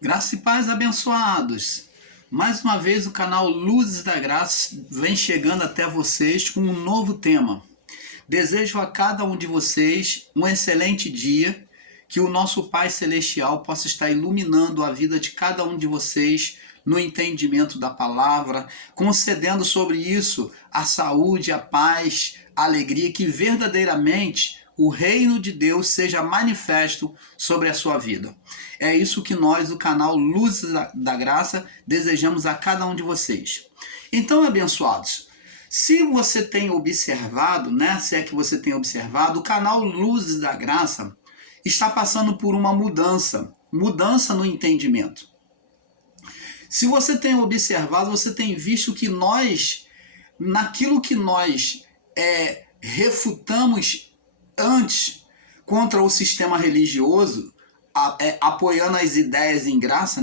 Graça e paz, abençoados. Mais uma vez o canal Luzes da Graça vem chegando até vocês com um novo tema. Desejo a cada um de vocês um excelente dia, que o nosso Pai Celestial possa estar iluminando a vida de cada um de vocês no entendimento da palavra, concedendo sobre isso a saúde, a paz, a alegria, que verdadeiramente o reino de Deus seja manifesto sobre a sua vida. É isso que nós, do canal Luzes da Graça, desejamos a cada um de vocês. Então, abençoados, se você tem observado, se é que você tem observado, o canal Luzes da Graça está passando por uma mudança no entendimento. Se você tem observado, você tem visto que naquilo que nós refutamos antes contra o sistema religioso, apoiando as ideias em graça,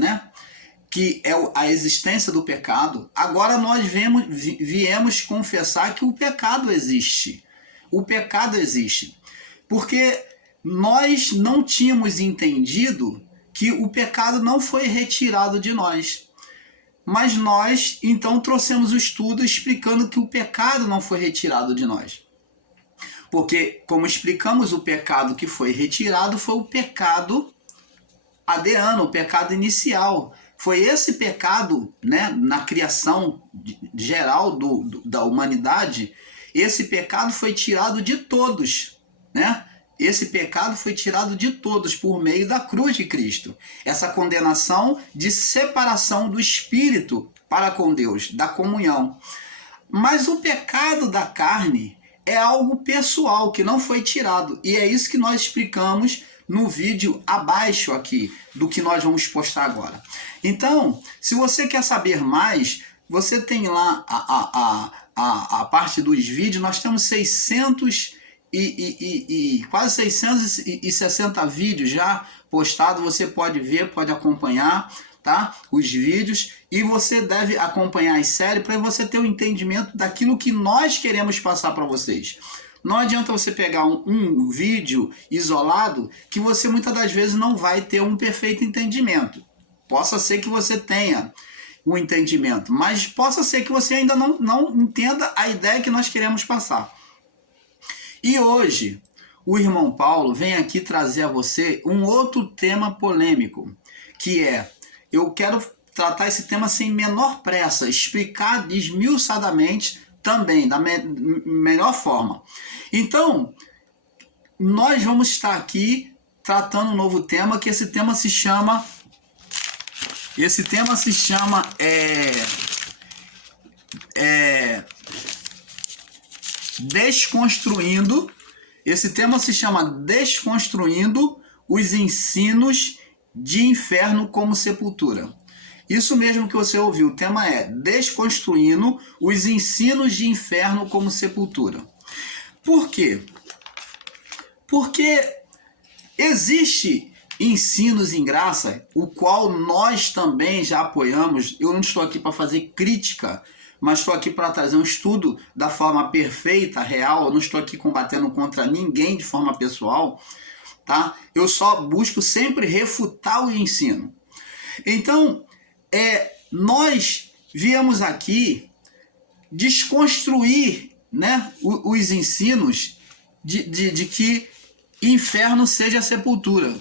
que é a existência do pecado, agora nós viemos confessar que o pecado existe. O pecado existe. Porque nós não tínhamos entendido que o pecado não foi retirado de nós. Mas nós, então, trouxemos o estudo explicando que o pecado não foi retirado de nós. Porque, como explicamos, o pecado que foi retirado foi o pecado adeano, o pecado inicial. Foi esse pecado, na criação geral da humanidade, esse pecado foi tirado de todos, Esse pecado foi tirado de todos por meio da cruz de Cristo. Essa condenação de separação do espírito para com Deus, da comunhão. Mas o pecado da carne é algo pessoal que não foi tirado. E é isso que nós explicamos no vídeo abaixo aqui, do que nós vamos postar agora. Então, se você quer saber mais, você tem lá a parte dos vídeos. Nós temos quase 660 vídeos já postados. Você pode ver, pode acompanhar, tá? Os vídeos, e você deve acompanhar as séries para você ter um entendimento daquilo que nós queremos passar para vocês. Não adianta você pegar um vídeo isolado que você muitas das vezes não vai ter um perfeito entendimento. Possa ser que você tenha um entendimento, mas possa ser que você ainda não entenda a ideia que nós queremos passar. E hoje, o irmão Paulo vem aqui trazer a você um outro tema polêmico, que eu quero tratar esse tema sem menor pressa, explicar esmiuçadamente também, da melhor forma. Então, nós vamos estar aqui tratando um novo tema, que esse tema se chama Desconstruindo. Esse tema se chama Desconstruindo os ensinos de inferno como sepultura. Isso mesmo que você ouviu, o tema é Desconstruindo os ensinos de inferno como sepultura. Por quê? Porque existe ensinos em graça, o qual nós também já apoiamos. Eu não estou aqui para fazer crítica, mas estou aqui para trazer um estudo da forma perfeita, real. Eu não estou aqui combatendo contra ninguém de forma pessoal, tá? Eu só busco sempre refutar o ensino. Então, nós viemos aqui desconstruir, os ensinos de que inferno seja sepultura.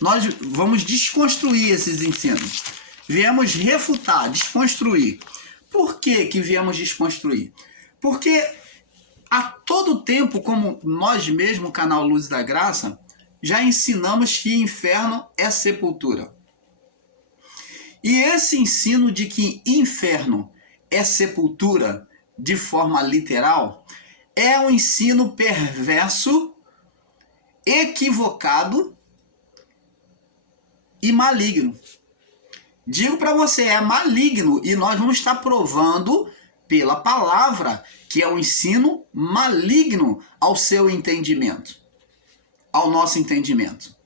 Nós vamos desconstruir esses ensinos. Viemos refutar, desconstruir. Por que viemos desconstruir? Porque a todo tempo, como nós mesmos, o canal Luzes da Graça, já ensinamos que inferno é sepultura. E esse ensino de que inferno é sepultura, de forma literal, é um ensino perverso, equivocado e maligno. Digo para você, é maligno, e nós vamos estar provando pela palavra que é um ensino maligno ao seu entendimento, ao nosso entendimento.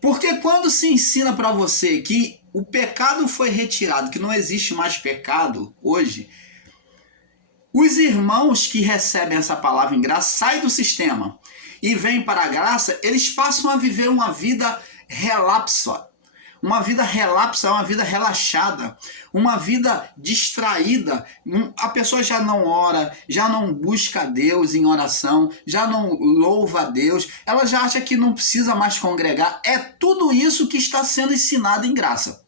Porque quando se ensina para você que o pecado foi retirado, que não existe mais pecado hoje, os irmãos que recebem essa palavra em graça saem do sistema e vêm para a graça, eles passam a viver uma vida relapsa, uma vida relapsa, uma vida relaxada, uma vida distraída. A pessoa já não ora, já não busca Deus em oração, já não louva a Deus, ela já acha que não precisa mais congregar. É tudo isso que está sendo ensinado em graça.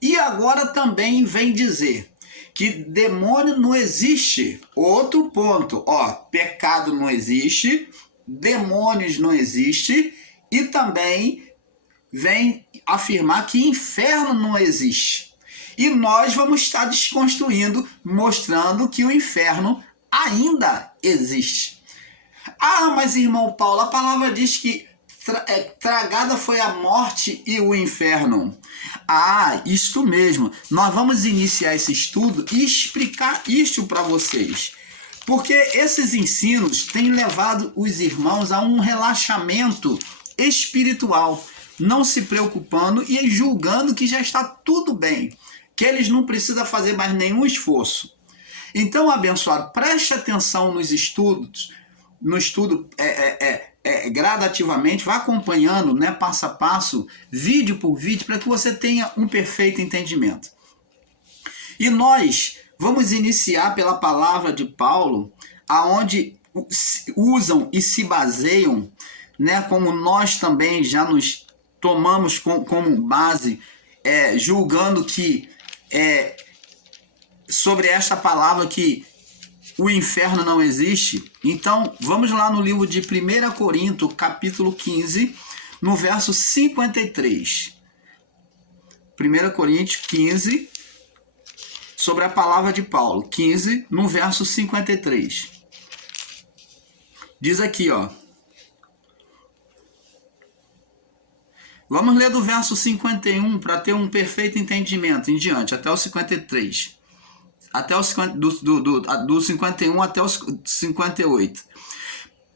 E agora também vem dizer que demônio não existe. Outro ponto, pecado não existe, demônios não existe, e também vem afirmar que inferno não existe. E nós vamos estar desconstruindo, mostrando que o inferno ainda existe. Mas irmão Paulo, a palavra diz que tragada foi a morte e o inferno. Isto mesmo. Nós vamos iniciar esse estudo e explicar isto para vocês. Porque esses ensinos têm levado os irmãos a um relaxamento espiritual, não se preocupando e julgando que já está tudo bem, que eles não precisam fazer mais nenhum esforço. Então, abençoado, preste atenção nos estudos, no estudo gradativamente, vá acompanhando, né, passo a passo, vídeo por vídeo, para que você tenha um perfeito entendimento. E nós vamos iniciar pela palavra de Paulo, aonde usam e se baseiam, né, como nós também já nos tomamos como base, julgando que sobre esta palavra que o inferno não existe. Então, vamos lá no livro de 1 Coríntios, capítulo 15, no verso 53. 1 Coríntios 15, sobre a palavra de Paulo, 15, no verso 53. Diz aqui, vamos ler do verso 51 para ter um perfeito entendimento em diante, até o 53. Do 51 até o 58.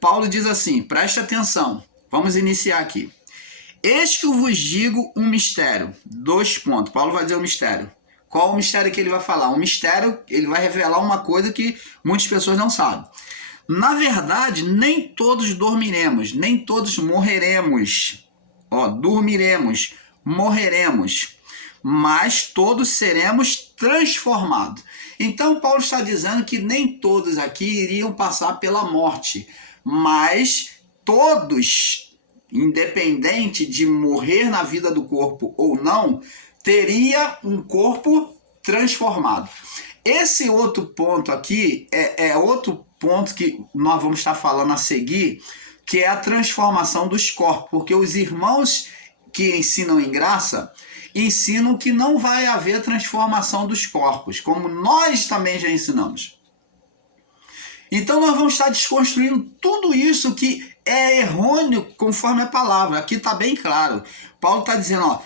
Paulo diz assim, preste atenção, vamos iniciar aqui. Eis que eu vos digo um mistério. 2 pontos, Paulo vai dizer um mistério. Qual o mistério que ele vai falar? Um mistério, ele vai revelar uma coisa que muitas pessoas não sabem. Na verdade, nem todos dormiremos, nem todos morreremos. Dormiremos, morreremos, mas todos seremos transformados. Então, Paulo está dizendo que nem todos aqui iriam passar pela morte, mas todos, independente de morrer na vida do corpo ou não, teria um corpo transformado. Esse outro ponto aqui é outro ponto que nós vamos estar falando a seguir, que é a transformação dos corpos, porque os irmãos que ensinam em graça ensinam que não vai haver transformação dos corpos, como nós também já ensinamos. Então nós vamos estar desconstruindo tudo isso que é errôneo conforme a palavra. Aqui está bem claro. Paulo está dizendo,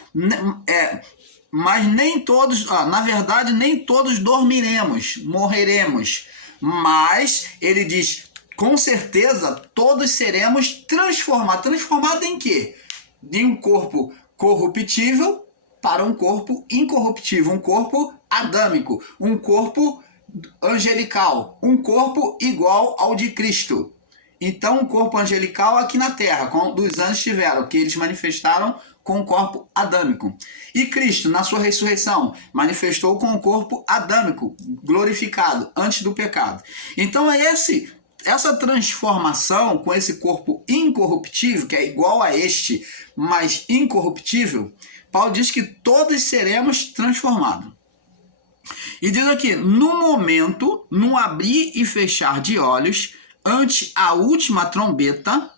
mas nem todos, na verdade, nem todos dormiremos, morreremos. Mas ele diz, com certeza, todos seremos transformados. Transformados em quê? De um corpo corruptível para um corpo incorruptível, um corpo adâmico, um corpo angelical, um corpo igual ao de Cristo. Então, um corpo angelical aqui na terra, como os anjos tiveram, que eles manifestaram com o corpo adâmico. E Cristo, na sua ressurreição, manifestou com o corpo adâmico, glorificado, antes do pecado. Então, essa transformação com esse corpo incorruptível, que é igual a este, mas incorruptível, Paulo diz que todos seremos transformados. E diz aqui, no momento, no abrir e fechar de olhos, ante a última trombeta,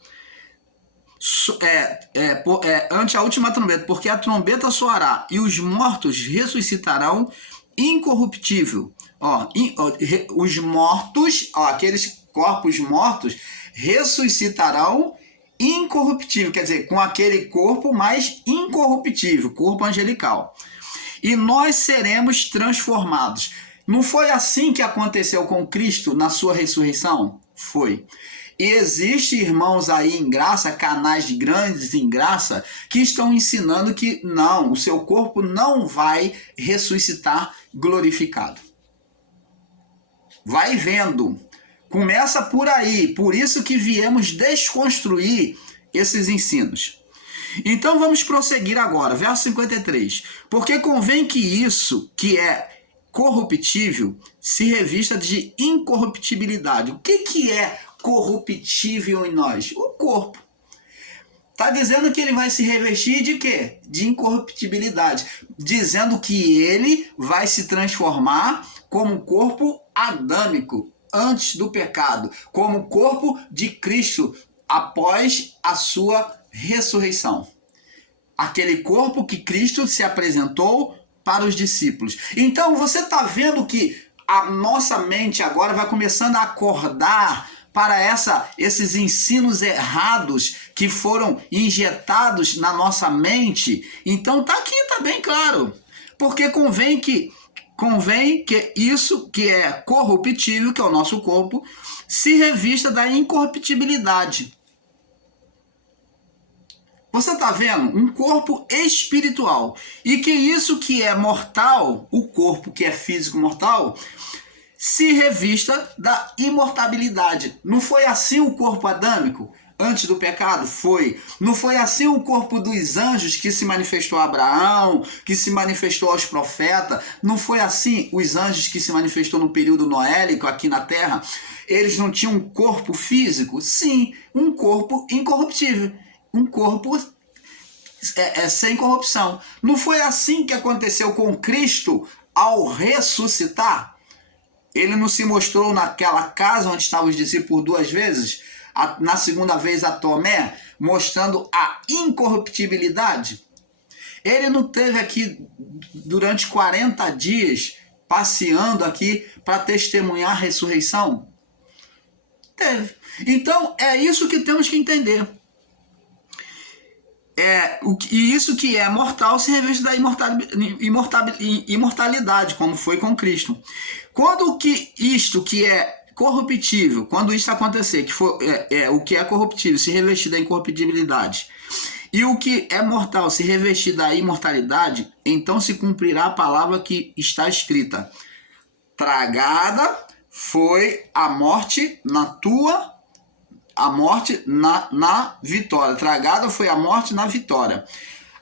ante a última trombeta, porque a trombeta soará e os mortos ressuscitarão incorruptível. Os mortos, aqueles corpos mortos, ressuscitarão incorruptível, quer dizer, com aquele corpo mais incorruptível, corpo angelical. E nós seremos transformados. Não foi assim que aconteceu com Cristo na sua ressurreição? Foi. E existe irmãos aí em graça, canais grandes em graça, que estão ensinando que não, o seu corpo não vai ressuscitar glorificado. Vai vendo. Começa por aí. Por isso que viemos desconstruir esses ensinos. Então vamos prosseguir agora, verso 53. Porque convém que isso, que é corruptível, se revista de incorruptibilidade. O que é corruptível em nós? O corpo. Está dizendo que ele vai se revestir de quê? De incorruptibilidade. Dizendo que ele vai se transformar como corpo adâmico, antes do pecado, como corpo de Cristo, após a sua ressurreição. Aquele corpo que Cristo se apresentou para os discípulos. Então você está vendo que a nossa mente agora vai começando a acordar para esses ensinos errados que foram injetados na nossa mente. Então tá aqui, tá bem claro. Porque convém que isso que é corruptível, que é o nosso corpo, se revista da incorruptibilidade. Você está vendo? Um corpo espiritual. E que isso que é mortal, o corpo que é físico mortal, se revista da imortabilidade. Não foi assim o corpo adâmico antes do pecado? Foi. Não foi assim o corpo dos anjos que se manifestou a Abraão, que se manifestou aos profetas? Não foi assim os anjos que se manifestou no período noélico aqui na Terra? Eles não tinham um corpo físico? Sim, um corpo incorruptível. Um corpo sem corrupção. Não foi assim que aconteceu com Cristo ao ressuscitar? Ele não se mostrou naquela casa onde estavam os discípulos 2 vezes? Na segunda vez a Tomé, mostrando a incorruptibilidade? Ele não esteve aqui durante 40 dias, passeando aqui para testemunhar a ressurreição? Teve. Então, é isso que temos que entender. E isso que é mortal se reveste da imortalidade, como foi com Cristo. Quando isto que é corruptível, quando isso acontecer, que for, o que é corruptível se revestir da incorruptibilidade, e o que é mortal se revestir da imortalidade, então se cumprirá a palavra que está escrita: tragada foi a morte na vitória. Tragada foi a morte na vitória.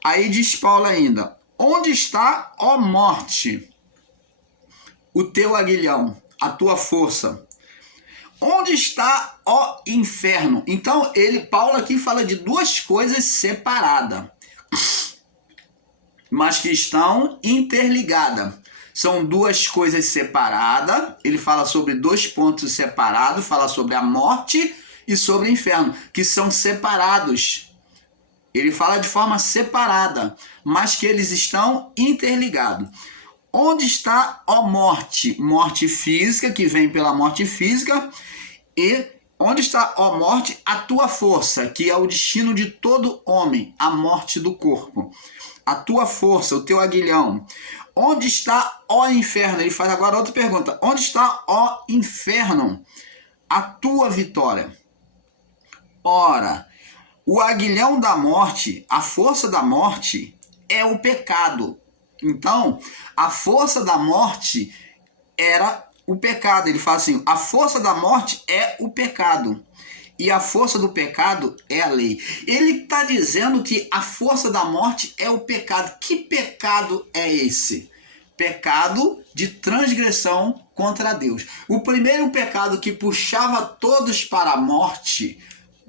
Aí diz Paulo ainda: onde está, ó morte, o teu aguilhão, a tua força? Onde está, ó inferno? Então, Paulo aqui fala de duas coisas separadas, mas que estão interligadas. São duas coisas separadas. Ele fala sobre dois pontos separados, fala sobre a morte e sobre o inferno, que são separados. Ele fala de forma separada, mas que eles estão interligados. Onde está, ó morte? Morte física, que vem pela morte física. E onde está, ó morte, a tua força, que é o destino de todo homem, a morte do corpo. A tua força, o teu aguilhão. Onde está, ó inferno? Ele faz agora outra pergunta. Onde está, ó inferno, a tua vitória? Ora, o aguilhão da morte, a força da morte, é o pecado. Então, a força da morte era o pecado. Ele fala assim: a força da morte é o pecado. E a força do pecado é a lei. Ele está dizendo que a força da morte é o pecado. Que pecado é esse? Pecado de transgressão contra Deus. O primeiro pecado que puxava todos para a morte,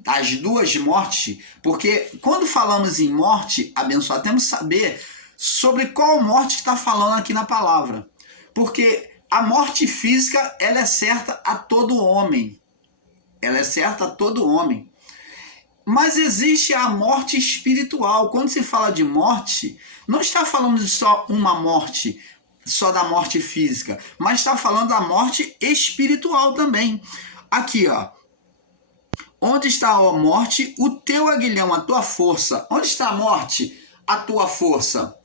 as duas mortes, porque quando falamos em morte, abençoado, temos que saber sobre qual morte está falando aqui na palavra. Porque a morte física, ela é certa a todo homem. Ela é certa a todo homem. Mas existe a morte espiritual. Quando se fala de morte, não está falando de só uma morte, só da morte física, mas está falando da morte espiritual também. Aqui, ó. Onde está, ó morte, o teu aguilhão, a tua força? Onde está a morte, a tua força?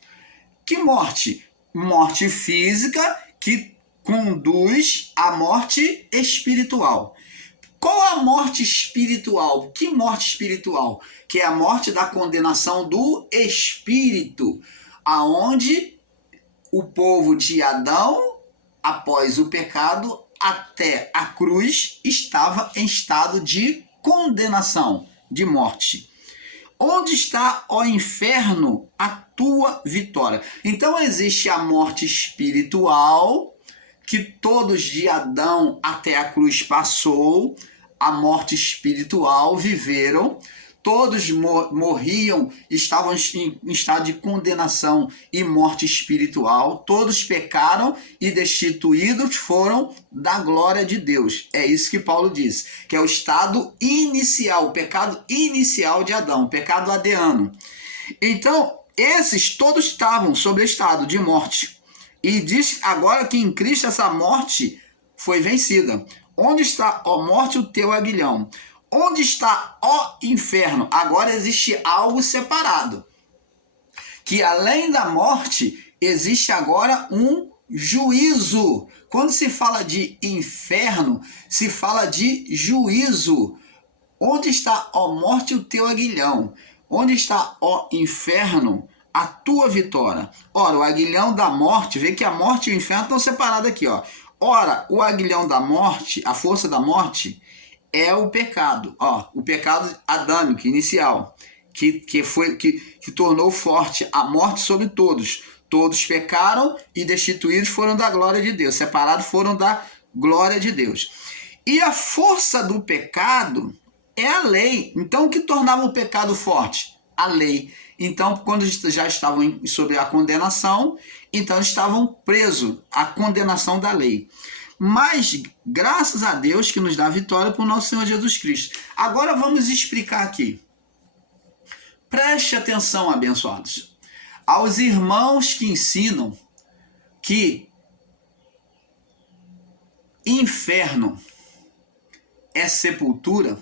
Que morte? Morte física que conduz à morte espiritual. Qual a morte espiritual? Que morte espiritual? Que é a morte da condenação do espírito, aonde o povo de Adão, após o pecado, até a cruz, estava em estado de condenação, de morte. Onde está, ó inferno, a tua vitória? Então existe a morte espiritual, que todos de Adão até a cruz passou, a morte espiritual viveram, todos morriam, estavam em estado de condenação e morte espiritual, todos pecaram e destituídos foram da glória de Deus. É isso que Paulo diz, que é o estado inicial, o pecado inicial de Adão, o pecado adriano. Então, esses todos estavam sobre o estado de morte. E diz agora que em Cristo essa morte foi vencida. Onde está, ó morte, o teu aguilhão? Onde está, ó inferno? Agora existe algo separado. Que além da morte, existe agora um juízo. Quando se fala de inferno, se fala de juízo. Onde está, ó morte, o teu aguilhão? Onde está, ó inferno, a tua vitória? Ora, o aguilhão da morte, vê que a morte e o inferno estão separados aqui, ó. Ora, o aguilhão da morte, a força da morte, é o pecado, ó, o pecado adâmico, inicial, que tornou forte a morte sobre todos. Todos pecaram e destituídos foram da glória de Deus, separados foram da glória de Deus. E a força do pecado é a lei. Então, o que tornava o pecado forte? A lei. Então, quando já estavam sobre a condenação, então estavam presos à condenação da lei. Mas, graças a Deus que nos dá vitória por nosso Senhor Jesus Cristo. Agora vamos explicar aqui. Preste atenção, abençoados. Aos irmãos que ensinam que inferno é sepultura,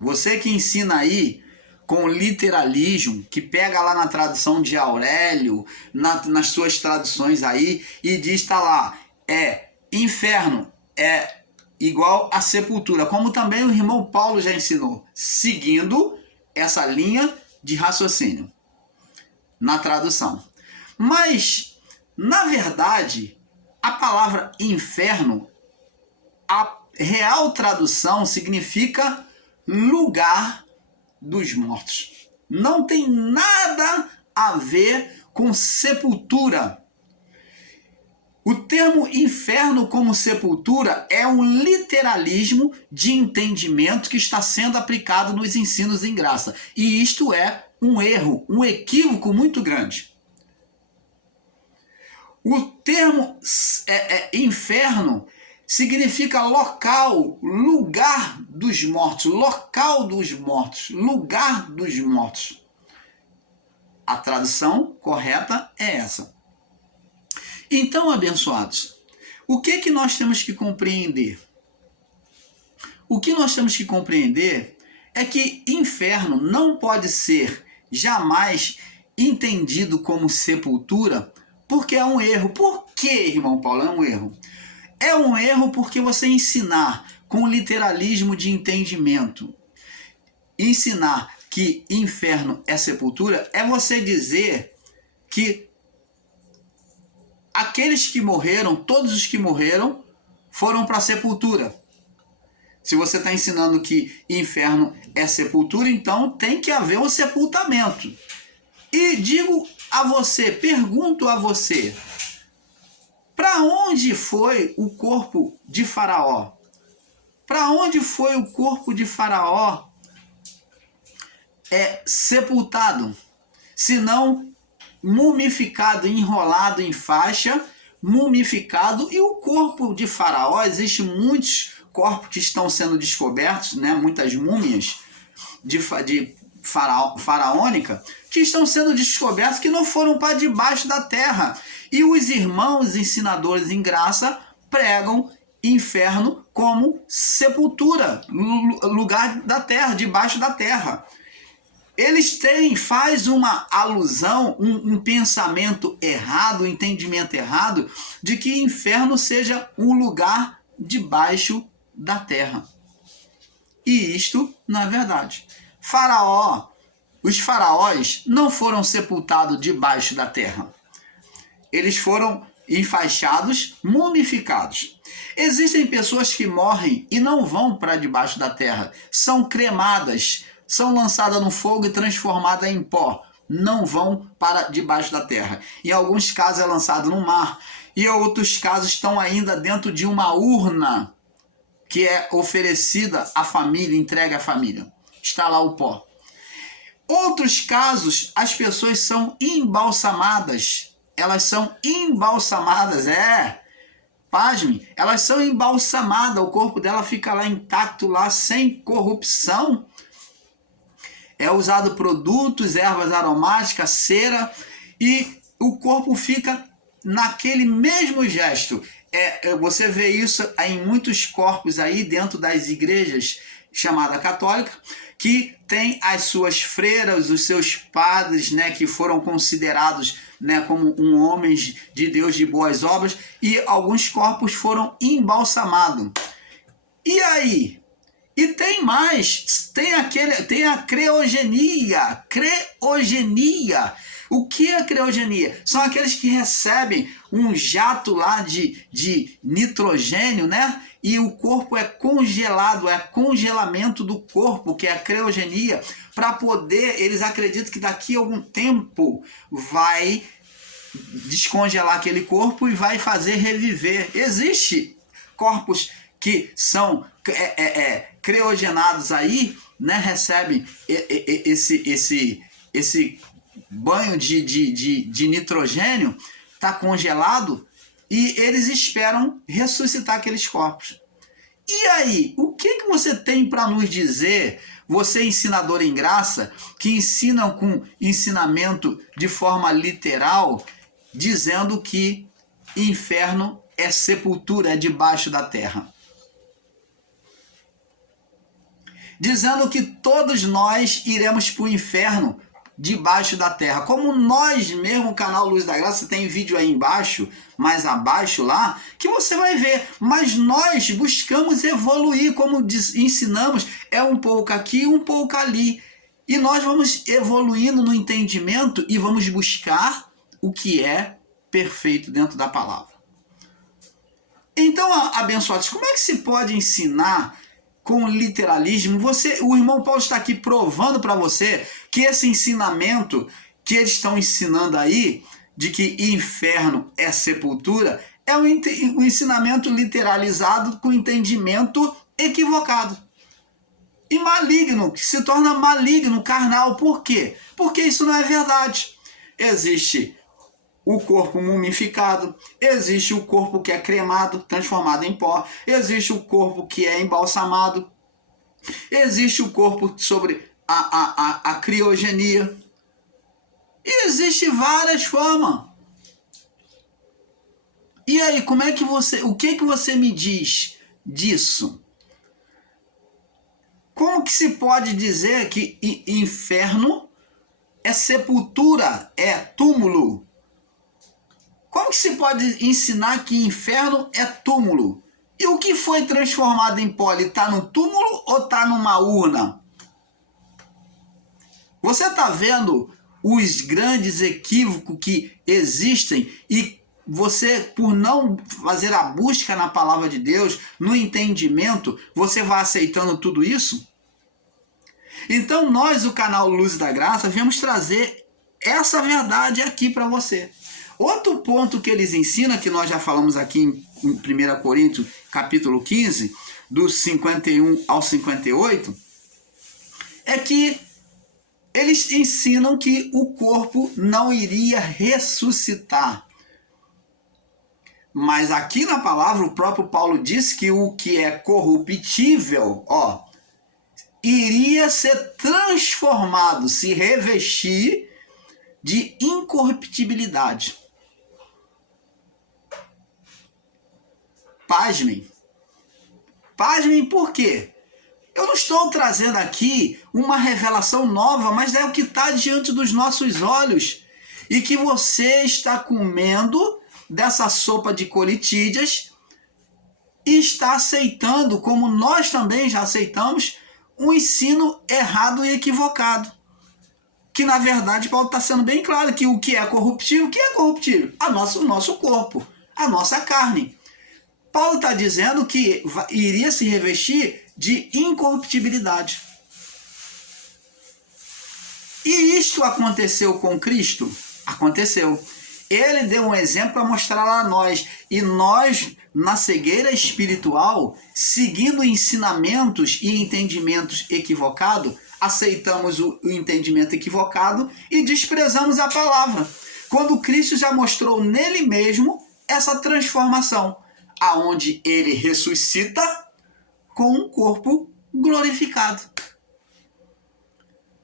você que ensina aí com literalismo, que pega lá na tradução de Aurélio, nas suas traduções aí, e diz, tá lá, inferno é igual a sepultura, como também o irmão Paulo já ensinou, seguindo essa linha de raciocínio na tradução. Mas, na verdade, a palavra inferno, a real tradução significa lugar dos mortos. Não tem nada a ver com sepultura. O termo inferno como sepultura é um literalismo de entendimento que está sendo aplicado nos ensinos em graça. E isto é um erro, um equívoco muito grande. O termo inferno significa local, lugar dos mortos, local dos mortos, lugar dos mortos. A tradução correta é essa. Então, abençoados, o que nós temos que compreender? O que nós temos que compreender é que inferno não pode ser jamais entendido como sepultura, porque é um erro. Por que, irmão Paulo, é um erro? É um erro porque você ensinar com literalismo de entendimento, ensinar que inferno é sepultura, é você dizer que aqueles que morreram, todos os que morreram, foram para a sepultura. Se você está ensinando que inferno é sepultura, então tem que haver um sepultamento. E digo a você, pergunto a você, para onde foi o corpo de Faraó? Para onde foi o corpo de Faraó sepultado? Se não mumificado, enrolado em faixa, mumificado. E o corpo de Faraó, existem muitos corpos que estão sendo descobertos, né? Muitas múmias de faraônica que estão sendo descobertos que não foram para debaixo da terra. E os irmãos ensinadores em graça pregam inferno como sepultura, lugar da terra, debaixo da terra. Eles faz uma alusão, um pensamento errado, um entendimento errado, de que inferno seja um lugar debaixo da terra. E isto não é verdade. Os faraós não foram sepultados debaixo da terra. Eles foram enfaixados, mumificados. Existem pessoas que morrem e não vão para debaixo da terra. São cremadas, são lançadas no fogo e transformadas em pó. Não vão para debaixo da terra. Em alguns casos é lançado no mar. E em outros casos estão ainda dentro de uma urna que é oferecida à família, entregue à família. Está lá o pó. Outros casos, as pessoas são embalsamadas. Elas são embalsamadas, pasmem, elas são embalsamadas, o corpo dela fica lá intacto, lá sem corrupção. É usado produtos, ervas aromáticas, cera, e o corpo fica naquele mesmo gesto. Você vê isso em muitos corpos aí dentro das igrejas chamada católica, que tem as suas freiras, os seus padres, né, que foram considerados, né, como homens de Deus de boas obras, e alguns corpos foram embalsamados. E aí? E tem mais, tem a criogenia. Criogenia. O que é a criogenia? São aqueles que recebem um jato lá de nitrogênio, né? E o corpo é congelado, é congelamento do corpo, que é a criogenia, para poder, eles acreditam que daqui a algum tempo vai descongelar aquele corpo e vai fazer reviver. Existe corpos que são criogenados aí, né? Recebem esse banho de nitrogênio, está congelado, e eles esperam ressuscitar aqueles corpos. E aí, o que você tem para nos dizer, você ensinador em graça, que ensinam com ensinamento de forma literal, dizendo que inferno é sepultura, é debaixo da terra? Dizendo que todos nós iremos para o inferno debaixo da terra. Como nós mesmo, o canal Luz da Graça, tem vídeo aí embaixo, mais abaixo lá, que você vai ver. Mas nós buscamos evoluir, como ensinamos, é um pouco aqui, um pouco ali. E nós vamos evoluindo no entendimento e vamos buscar o que é perfeito dentro da palavra. Então, abençoados, como é que se pode ensinar com literalismo? O irmão Paulo está aqui provando para você que esse ensinamento que eles estão ensinando aí, de que inferno é sepultura, é um ensinamento literalizado com entendimento equivocado e maligno, que se torna maligno, carnal. Por quê? Porque isso não é verdade. Existe o corpo mumificado, existe o corpo que é cremado, transformado em pó, existe o corpo que é embalsamado, existe o corpo sobre a criogenia, e existe várias formas. E aí, o que você me diz disso? Como que se pode dizer que inferno é sepultura, é túmulo? Como que se pode ensinar que inferno é túmulo? E o que foi transformado em pó, está no túmulo ou está numa urna? Você está vendo os grandes equívocos que existem, e você, por não fazer a busca na palavra de Deus, no entendimento, você vai aceitando tudo isso? Então nós, o canal Luz da Graça, viemos trazer essa verdade aqui para você. Outro ponto que eles ensinam, que nós já falamos aqui em 1 Coríntios, capítulo 15, dos 51 ao 58, é que eles ensinam que o corpo não iria ressuscitar. Mas aqui na palavra, o próprio Paulo diz que o que é corruptível, iria ser transformado, se revestir de incorruptibilidade. Pasmem. Pasmem por quê? Eu não estou trazendo aqui uma revelação nova, mas é o que está diante dos nossos olhos. E que você está comendo dessa sopa de colitídeas e está aceitando, como nós também já aceitamos, um ensino errado e equivocado. Que na verdade Paulo está sendo bem claro que o que é corruptível, o nosso corpo, a nossa carne. Paulo está dizendo que iria se revestir de incorruptibilidade. E isto aconteceu com Cristo? Aconteceu. Ele deu um exemplo para mostrar a nós. E nós, na cegueira espiritual, seguindo ensinamentos e entendimentos equivocados, aceitamos o entendimento equivocado e desprezamos a palavra. Quando Cristo já mostrou nele mesmo essa transformação, aonde ele ressuscita com um corpo glorificado.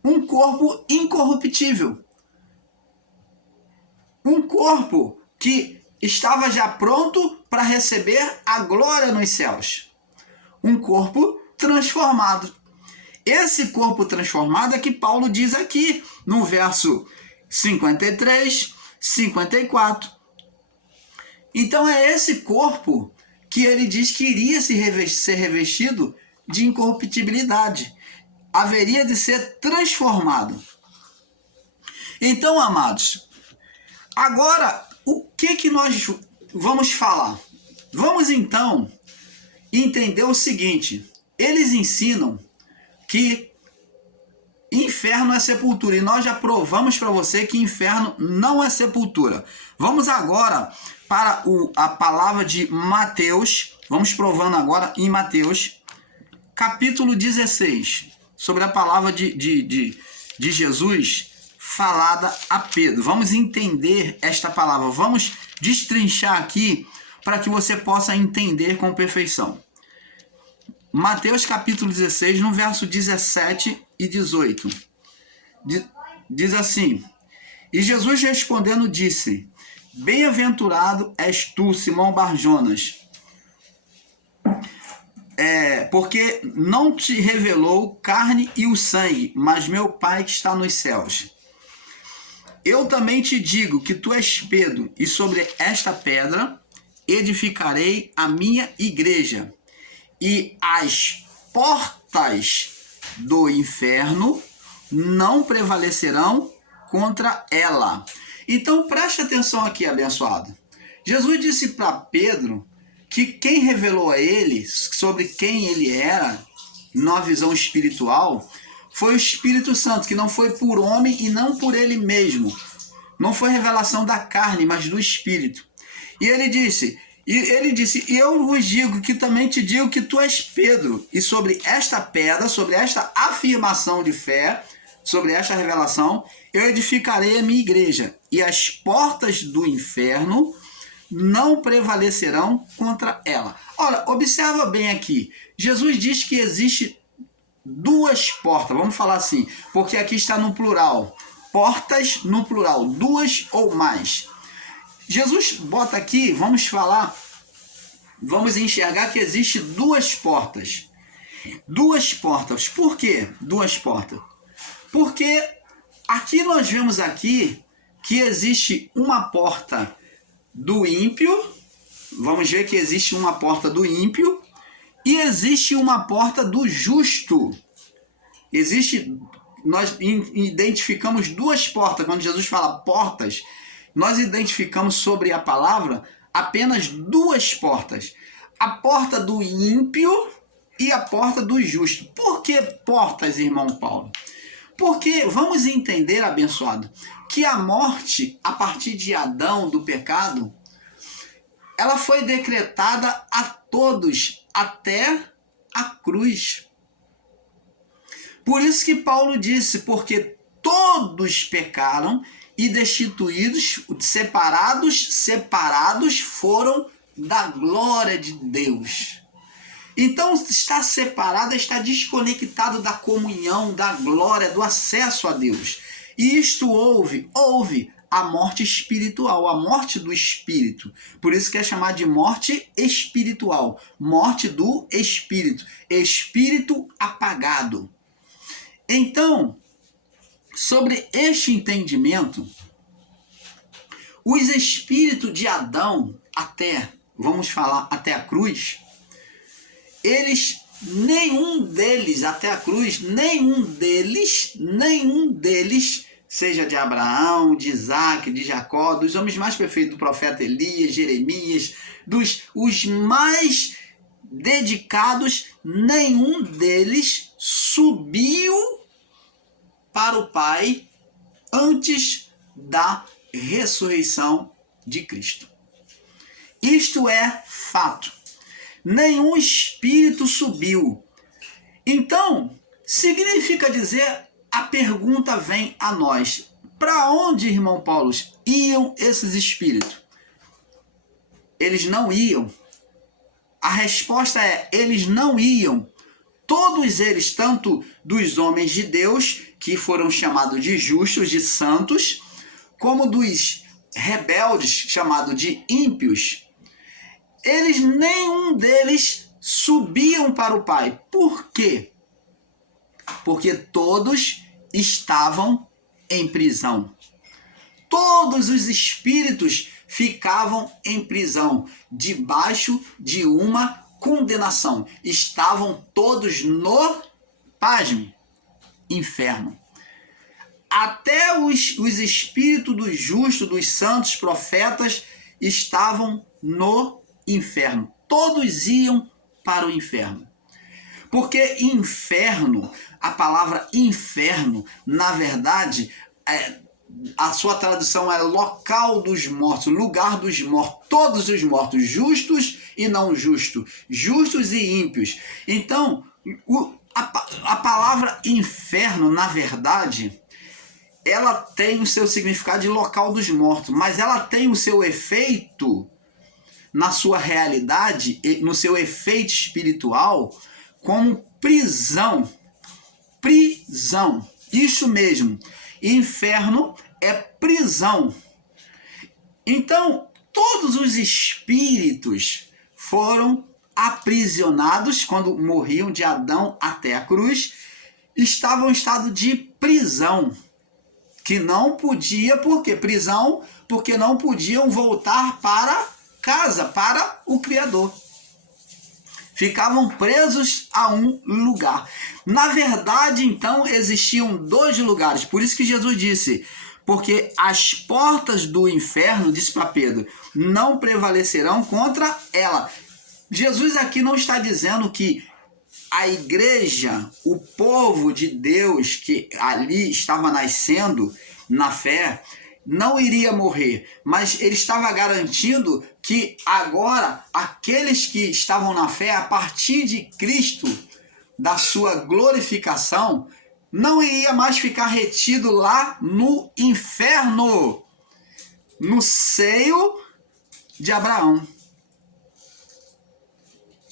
Um corpo incorruptível. Um corpo que estava já pronto para receber a glória nos céus. Um corpo transformado. Esse corpo transformado é que Paulo diz aqui no verso 53, 54. Então é esse corpo que ele diz que iria ser revestido de incorruptibilidade. Haveria de ser transformado. Então, amados, agora o que nós vamos falar? Vamos então entender o seguinte: eles ensinam que inferno é sepultura, e nós já provamos para você que inferno não é sepultura. Vamos agora para a palavra de Mateus, vamos provando agora em Mateus, capítulo 16, sobre a palavra de Jesus falada a Pedro. Vamos entender esta palavra, vamos destrinchar aqui para que você possa entender com perfeição. Mateus capítulo 16, no verso 17 e 18. Diz assim: E Jesus respondendo disse: Bem-aventurado és tu, Simão Barjonas, porque não te revelou carne e o sangue, mas meu Pai que está nos céus. Eu também te digo que tu és Pedro, e sobre esta pedra edificarei a minha igreja, e as portas do inferno não prevalecerão contra ela. Então preste atenção aqui, abençoado. Jesus disse para Pedro que quem revelou a ele sobre quem ele era, na visão espiritual, foi o Espírito Santo, que não foi por homem e não por ele mesmo. Não foi revelação da carne, mas do Espírito. E ele disse, e eu vos digo que também te digo que tu és Pedro, e sobre esta pedra, sobre esta afirmação de fé, sobre esta revelação, eu edificarei a minha igreja, e as portas do inferno não prevalecerão contra ela. Olha, observa bem aqui. Jesus diz que existe duas portas, vamos falar assim, porque aqui está no plural. Portas no plural, duas ou mais. Jesus bota aqui, vamos enxergar que existe duas portas. Duas portas. Por quê duas portas? Porque aqui nós vemos aqui que existe uma porta do ímpio, vamos ver que existe uma porta do ímpio e existe uma porta do justo. Nós identificamos duas portas. Quando Jesus fala portas, nós identificamos sobre a palavra apenas duas portas. A porta do ímpio e a porta do justo. Por que portas, irmão Paulo? Porque vamos entender, abençoado, que a morte, a partir de Adão, do pecado, ela foi decretada a todos até a cruz. Por isso que Paulo disse, porque todos pecaram e destituídos, separados foram da glória de Deus. Então, estar separado, está desconectado da comunhão, da glória, do acesso a Deus. E isto houve a morte espiritual, a morte do espírito. Por isso que é chamado de morte espiritual, morte do espírito, espírito apagado. Então, sobre este entendimento, os espíritos de Adão vamos falar até a cruz, nenhum deles, seja de Abraão, de Isaac, de Jacó, dos homens mais perfeitos, do profeta Elias, Jeremias, os mais dedicados, nenhum deles subiu para o Pai antes da ressurreição de Cristo. Isto é fato. Nenhum espírito subiu. Então, significa dizer, a pergunta vem a nós: para onde, irmão Paulo, iam esses espíritos? Eles não iam. A resposta é: eles não iam. Todos eles, tanto dos homens de Deus, que foram chamados de justos, de santos, como dos rebeldes, chamados de ímpios, eles, nenhum deles subiam para o Pai. Por quê? Porque todos estavam em prisão. Todos os espíritos ficavam em prisão, debaixo de uma condenação. Estavam todos no, pasme, inferno. Até os espíritos dos justos, dos santos, profetas, estavam no inferno. Todos iam para o inferno. Porque inferno, a palavra inferno, na verdade, a sua tradução é local dos mortos, lugar dos mortos, todos os mortos, justos e não justos, justos e ímpios. Então, a palavra inferno, na verdade, ela tem o seu significado de local dos mortos, mas ela tem o seu efeito na sua realidade, no seu efeito espiritual, como prisão. Prisão. Isso mesmo. Inferno é prisão. Então, todos os espíritos foram aprisionados quando morriam de Adão até a cruz, estavam em estado de prisão. Que não podia, por quê? Prisão, porque não podiam voltar para casa, para o Criador. Ficavam presos a um lugar. Na verdade, então, existiam dois lugares. Por isso que Jesus disse, porque as portas do inferno, disse para Pedro, não prevalecerão contra ela. Jesus aqui não está dizendo que a igreja, o povo de Deus que ali estava nascendo na fé, não iria morrer, mas ele estava garantindo que agora aqueles que estavam na fé, a partir de Cristo, da sua glorificação, não iria mais ficar retido lá no inferno, no seio de Abraão.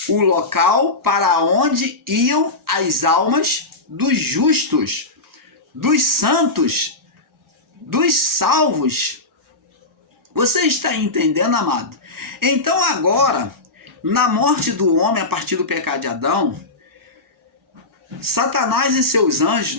O local para onde iam as almas dos justos, dos santos, dos salvos. Você está entendendo, amado? Então agora, na morte do homem a partir do pecado de Adão, Satanás e seus anjos,